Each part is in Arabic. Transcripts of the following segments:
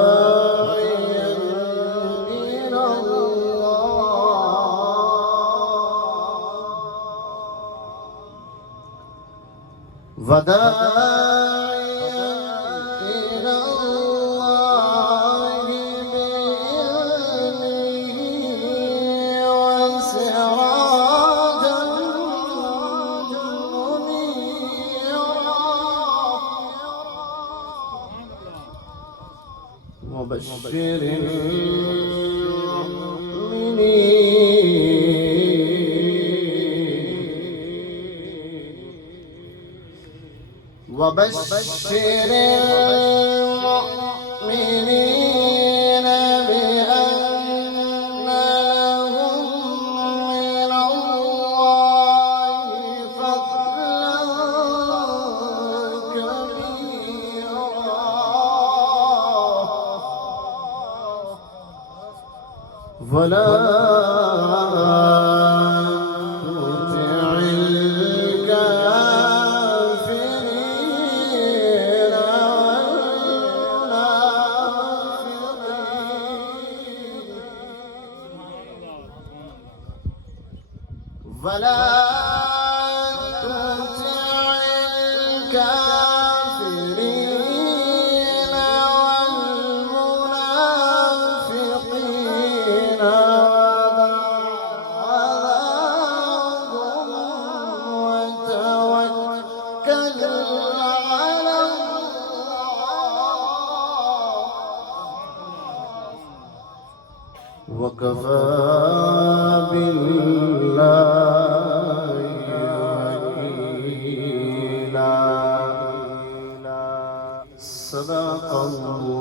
وداعيا إلى الله وداعيا إلى الله بإذنه وسراجا وبشر المؤمنين وبشر المؤمنين بأن لهم من الله فضلا كبيرا ولا تطع الكافرين والمنافقين ولا تطع الكافرين والمنافقين وتوكل على الله وكفى بالله وكيلا صدق الله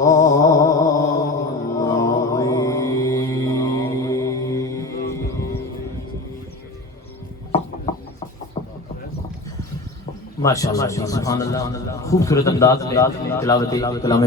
माशाअल्लाह सुभान अल्लाह खूबसूरत अंदाज में तिलावत कलाम